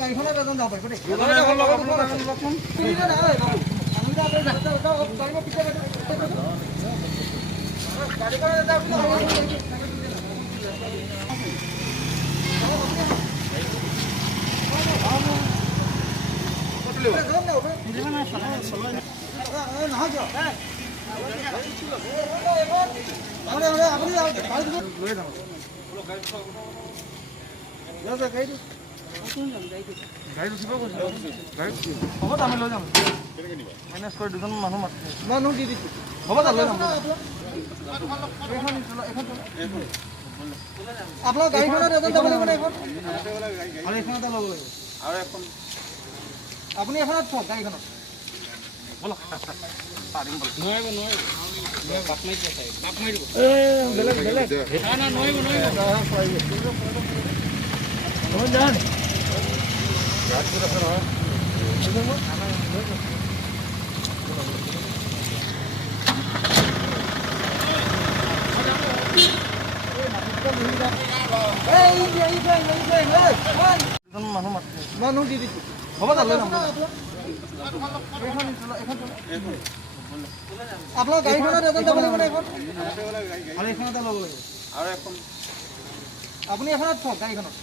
গাড়ীখনত এজন যাব পাৰিব দেই। গাড়ী উঠিব কৈছে হ'ব আমি লৈ যাম মেনেজ কৰি দুজন মানুহ মাতি মানুহ দি দিছোঁ হ'ব তাত লৈ যাম আপোনাৰ গাড়ীখনত এজন যাব লাগিব এইখন আৰু এইখন এটা ল'ব লাগিব আৰু এখন আপুনি এখনত থওক গাড়ীখনত মানুহ দি দিছোঁ হ'ব তাত লৈ যাম আপোনাৰ গাড়ীখনত এজন যাব লাগিব এইখন আৰু এইখন এটা ল'ব লাগিব আৰু এখন আপুনি এখনত থওক গাড়ীখনত